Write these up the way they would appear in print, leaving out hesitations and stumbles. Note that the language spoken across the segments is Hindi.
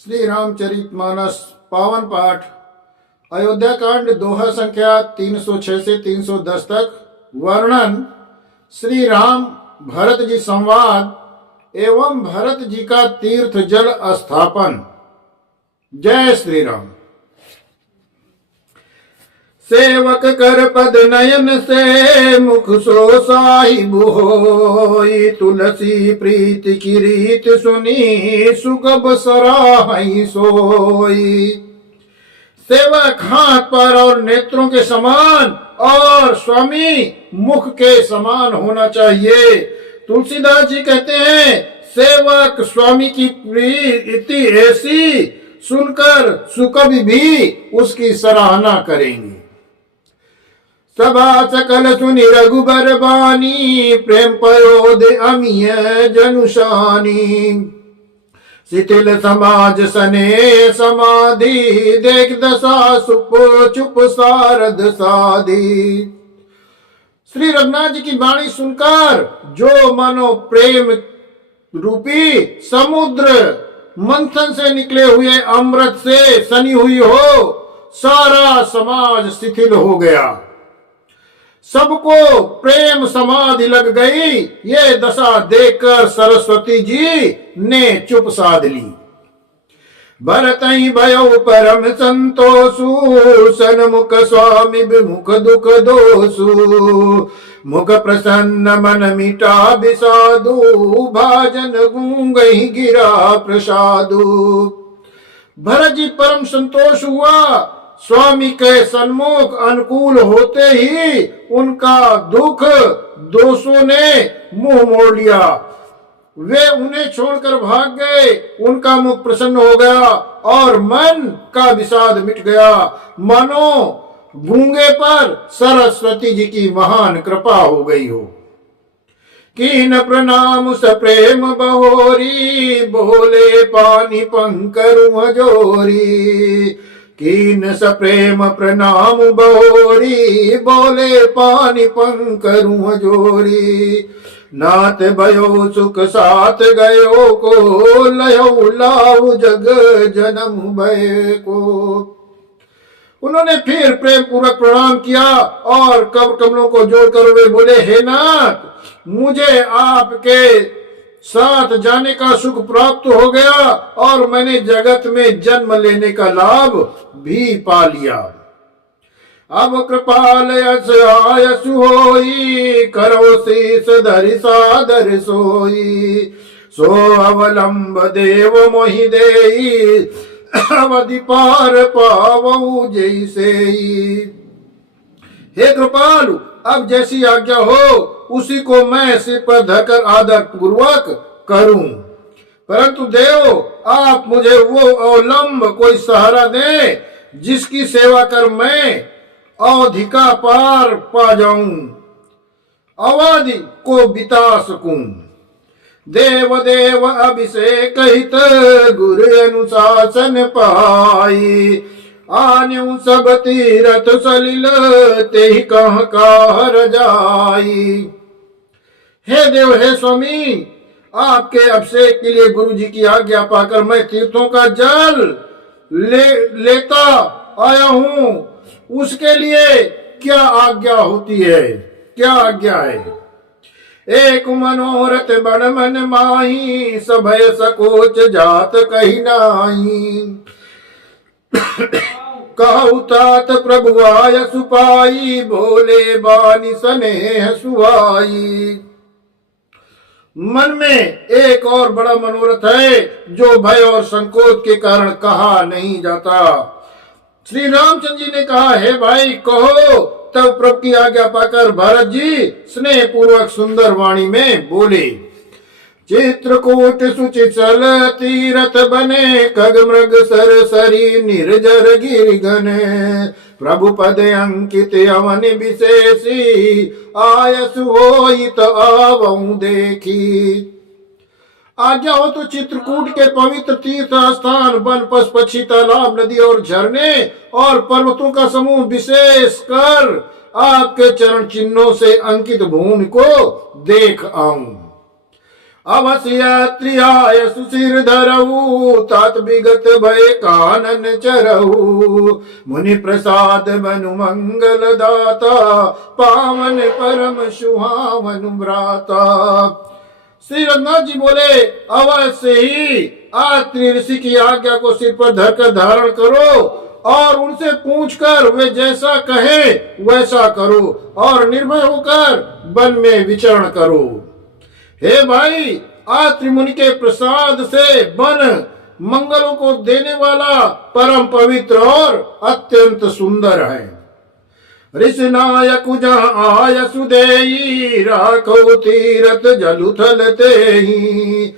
श्री रामचरितमानस पावन पाठ अयोध्या कांड दोहा संख्या 306 से 310 तक। वर्णन श्री राम भरत जी संवाद एवं भरत जी का तीर्थ जल स्थापन। जय श्री राम। सेवक कर पद नयन से मुख सो साहिब होई, तुलसी प्रीति की रीत सुनी सुगब सराहई सोई। सेवक हाथ पर और नेत्रों के समान और स्वामी मुख के समान होना चाहिए। तुलसीदास जी कहते हैं सेवक स्वामी की प्रीति ऐसी सुनकर सुकवि भी उसकी सराहना करेंगे। सभा सकल सुनि रघुबर बानी, प्रेम पयोद अमीय जनुषानी। शिथिल समाज सने समाधि, देख दशा सुप चुप सारद साधी। श्री रघुनाथ जी की वाणी सुनकर जो मानो प्रेम रूपी समुद्र मंथन से निकले हुए अमृत से सनी हुई हो, सारा समाज शिथिल हो गया, सबको प्रेम समाधि लग गई। ये दशा देखकर सरस्वती जी ने चुप साध ली। भरतई भयो परम संतोषु, सन्मुख स्वामी विमुख दुख दोषु। मुख प्रसन्न मन मिटा विषादु, भाजन गूंगई गिरा प्रसादु। भरत जी परम संतोष हुआ। स्वामी के सन्मुख अनुकूल होते ही उनका दुख दोषों ने मुंह मोड़ लिया। वे उन्हें छोड़कर भाग गए। उनका मुख प्रसन्न हो गया और मन का विषाद मिट गया, मानो गूंगे पर सरस्वती जी की महान कृपा हो गई हो। कीन प्रणाम सप्रेम बहोरी, बोले पानी पंकरु हजोरी। कीन सप्रेम प्रणाम बहोरी, बोले पानी पंकरु हजोरी। नाथ भयो सुख साथ गयो को, लयो लाऊ जग जन्म भय को। उन्होंने फिर प्रेम पूर्वक प्रणाम किया और कमलों को जोड़कर वे बोले, हे नाथ, मुझे आपके साथ जाने का सुख प्राप्त हो गया और मैंने जगत में जन्म लेने का लाभ भी पा लिया। अब कृपाल आयसु होई, करो शीस धरि सादर सोई। सो अवलंब देव मोहि देई, अवधि पार पावऊ जैसे। हे कृपालु, अब जैसी आज्ञा हो उसी को मैं सिर पर धकर आदर पूर्वक करूं। परंतु देव, आप मुझे वो अवलंब कोई सहारा दें जिसकी सेवा कर मैं अवधि का पार पा जाऊं, अवधि को बिता सकूं। देव देव अभिषेक हित, गुरु अनुशासन पाई। आन्यू सब तीरथ सलिल, तेहि कह कार जाई। हे देव, हे स्वामी, आपके अभिषेक के लिए गुरु जी की आज्ञा पाकर मैं तीर्थों का जल लेता आया हूं। उसके लिए क्या आज्ञा होती है, क्या आज्ञा है? एक मनोरथ बड़ मन माही, सभय सकोच जात कही नाही। कहु तात प्रभु आय सुपाई, बोले बानी स्नेह सुहाई। मन में एक और बड़ा मनोरथ है जो भय और संकोच के कारण कहा नहीं जाता। श्री रामचंद्र जी ने कहा, हे भाई कहो। तब प्रभु की आज्ञा पाकर भरत जी स्नेह पूर्वक सुंदर वाणी में बोले। चित्रकूट सुचिचल तीरथ बने, खग मृग सर सरी निर्जर गिरिगने। प्रभु पद अंकित अवन विशेषी, आयसु होई त आवऊं देखी। आज्ञा हो तो चित्रकूट के पवित्र तीर्थ स्थान, वन पशु पक्षी तालाब नदी और झरने और पर्वतों का समूह विशेष कर आपके चरण चिन्हों से अंकित भूमि को देख आऊं। अवश्यात्रियाय सुशिर धरऊ तात विगत भय कानन चरऊ मुनि प्रसाद बनु मंगल दाता पावन परम सुहावन भ्राता। श्री रघुनाथ जी बोले अवश्य ही आत्रि ऋषि की आज्ञा को सिर पर धरकर धारण करो और उनसे पूछकर वे जैसा कहे वैसा करो और निर्भय होकर वन में विचरण करो। हे भाई, आत्रि मुनि के प्रसाद से वन मंगलों को देने वाला परम पवित्र और अत्यंत सुंदर है। ऋषि नायक जहाँ आय सुदेई राखो तीरथ जलुथल तेहि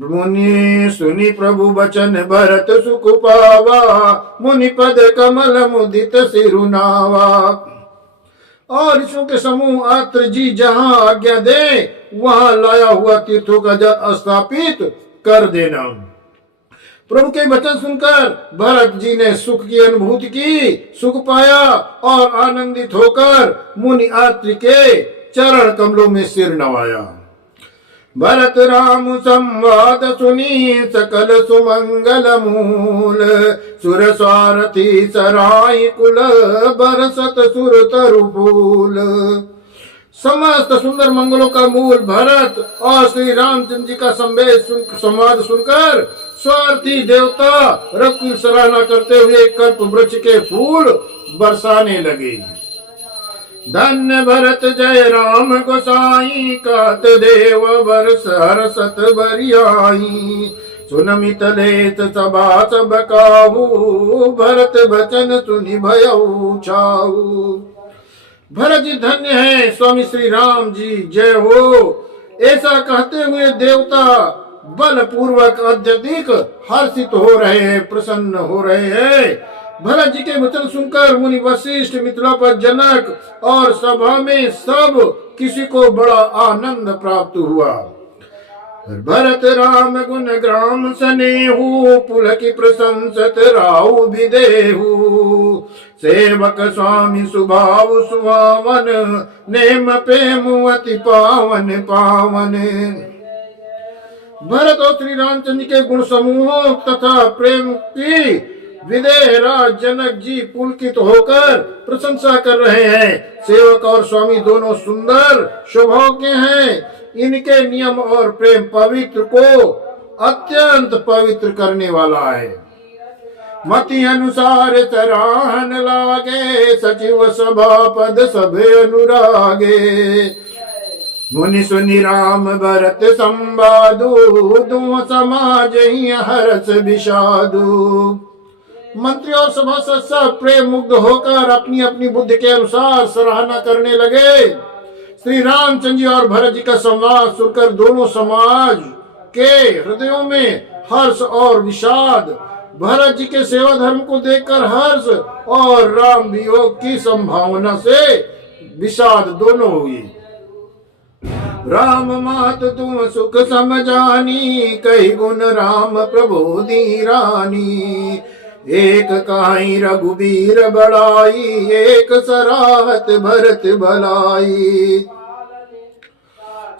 मुनि सुनि प्रभु बचन भरत सुख पावा मुनि पद कमल मुदित सिरुनावा। और ऋषियों के समूह आत्र जी जहां आज्ञा दे वहां लाया हुआ तीर्थों का जल स्थापित कर देना। प्रभु के वचन सुनकर भरत जी ने सुख की अनुभूति की, सुख पाया और आनंदित होकर मुनि आत्रि के चरण कमलों में सिर नवाया। भरत राम संवाद सुनी सकल सुमंगल मूल सुर स्वारथी सराय कुल बरसत सुर तरु फूल। समस्त सुंदर मंगलों का मूल भरत और श्री रामचंद्र जी का संवाद सुनकर स्वार्थी देवता रघुकुल सराहना करते हुए कल्प वृक्ष के फूल बरसाने लगे। धन्य भरत जय राम गोसाई कात देव बरस हरसत बरियाई सुन मितलेत सभा सब काहू भरत बचन सुनि भयऊ छाऊ। भरत जी धन्य है, स्वामी श्री राम जी जय हो। ऐसा कहते हुए देवता बलपूर्वक अत्यधिक हर्षित हो रहे हैं, प्रसन्न हो रहे हैं। भरत जी के वचन सुनकर मुनि वशिष्ठ मिथिलापति जनक और सभा में सब किसी को बड़ा आनंद प्राप्त हुआ। भरत राम गुण ग्राम सनेहु पुलकी प्रशंसत राहु विदेहु सेवक स्वामी सुभाव सुहावन नेम प्रेम अति पावन पावन। भरत और श्री रामचंद्र के गुण समूहों तथा प्रेम की विदेह राज जनक जी पुलकित होकर प्रशंसा कर रहे हैं। सेवक और स्वामी दोनों सुंदर स्वभाव के हैं। इनके नियम और प्रेम पवित्र को अत्यंत पवित्र करने वाला है। मति अनुसार सराहन लागे सचिव सभा पद सभे अनुरागे मुनि सुनि राम भरत संवादु दुम समाज ही हर्ष विषादु। मंत्री और सभासद सब प्रेम मुग्ध होकर अपनी अपनी बुद्धि के अनुसार सराहना करने लगे। श्री रामचंद्र जी और भरत जी का संवाद सुनकर दोनों समाज के हृदयों में हर्ष और विषाद, भरत जी के सेवा धर्म को देखकर हर्ष और राम वियोग की संभावना से विषाद दोनों हुई। राम मात तुम सुख समझानी कही गुण राम प्रबोधि रानी एक काई रघुबीर बड़ाई एक सराहत भरत भलाई।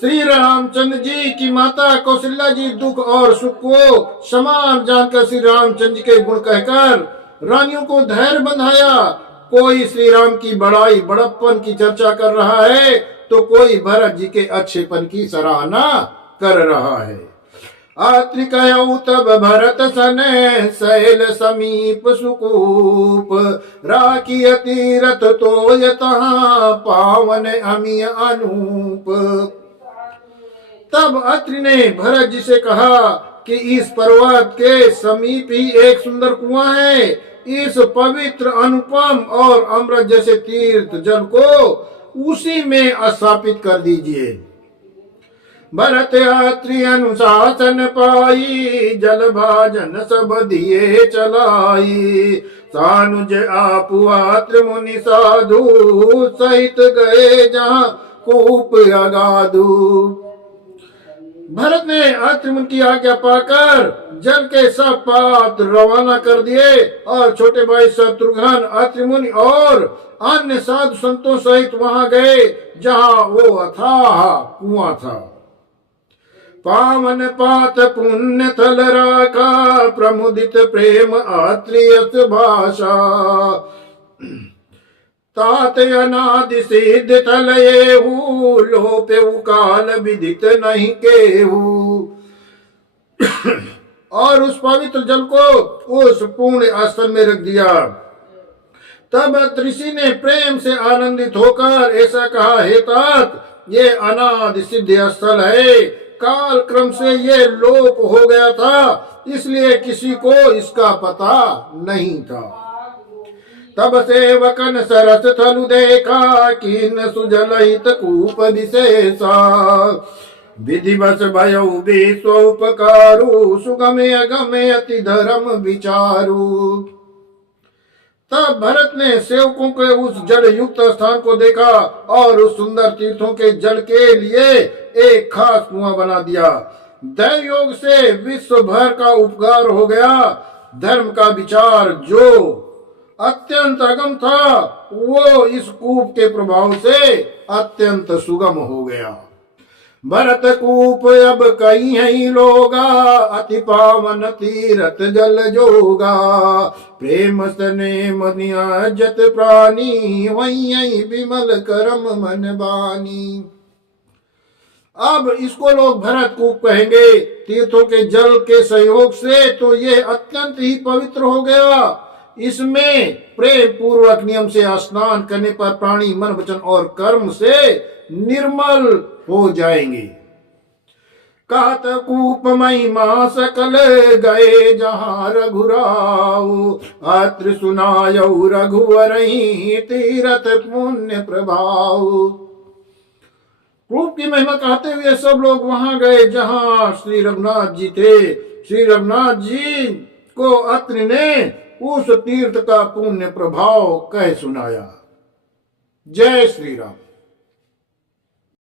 श्री रामचंद्र जी की माता कौशल्या जी दुख और सुख को समान जानकर श्री रामचंद्र जी के गुण कहकर रानियों को धैर्य बंधाया। कोई श्री राम की बड़ाई बड़प्पन की चर्चा कर रहा है तो कोई भरत जी के अच्छेपन की सराहना कर रहा है। आत्रिकयौ तब भरत सने शैल समीप सुकूप राखी तीरथ तो यतः पावन अमिय अनूप। तब अत्रि ने भरत जी से कहा कि इस पर्वत के समीप ही एक सुंदर कुआं है। इस पवित्र अनुपम और अमृत जैसे तीर्थ जल को उसी में स्थापित कर दीजिए। भरत यात्री अनुशासन पाई जल भाजन सब दिए चलाई सानुज आपु आत्र मुनि साधु सहित गए जहाँ कूप अगाधु। भरत ने अत्रि मुनि की आज्ञा पाकर जल के सब पात्र रवाना कर दिए और छोटे भाई शत्रुघ्न अत्रि मुनि और अन्य साधु संतों सहित वहां गए जहां वो अथाह कुआं था। पावन पात पुण्य थल राखा, प्रमुदित प्रेम आत्रियत भाषा। तात अनादि सिद्ध थल येहू, लोपेउ काल विदित नहीं केहू। और उस पवित्र जल को उस पुण्य स्थल में रख दिया। तब ऋषि ने प्रेम से आनंदित होकर ऐसा कहा, हे तात, ये अनादि सिद्ध स्थल है, काल क्रम से ये लोप हो गया था, इसलिए किसी को इसका पता नहीं था। तब सेवकन सरस थलु देखा, कीन सुजलित कूप विशेषा। विधिवश भयउ विश्व उपकारु, सुगमे अगमे अति धर्म विचारु। तब भरत ने सेवकों के उस जल युक्त स्थान को देखा और उस सुंदर तीर्थों के जल के लिए एक खास कुआं बना दिया। दैव योग से विश्व भर का उपकार हो गया। धर्म का विचार जो अत्यंत अगम था, वो इस कूप के प्रभाव से अत्यंत सुगम हो गया। भरत कूप अब कई है लोगा, अति पावन तीरथ जल जोगा। प्रेम सने मनिया जत प्राणी, वही विमल करम मन बानी। अब इसको लोग भरत कूप कहेंगे। तीर्थों के जल के सहयोग से तो ये अत्यंत ही पवित्र हो गया। इसमें प्रेम पूर्वक नियम से स्नान करने पर प्राणी मन वचन और कर्म से निर्मल हो जाएंगे। कहत कूप महिमा सकल गए जहां रघुराऊ, अत्र सुनायऊ रघुवरहि तीरथ पुण्य प्रभाव। कूप की महिमा कहते हुए सब लोग वहां गए जहां श्री रघुनाथ जी थे। श्री रघुनाथ जी को अत्रि ने उस तीर्थ का पुण्य प्रभाव कह सुनाया। जय श्री राम।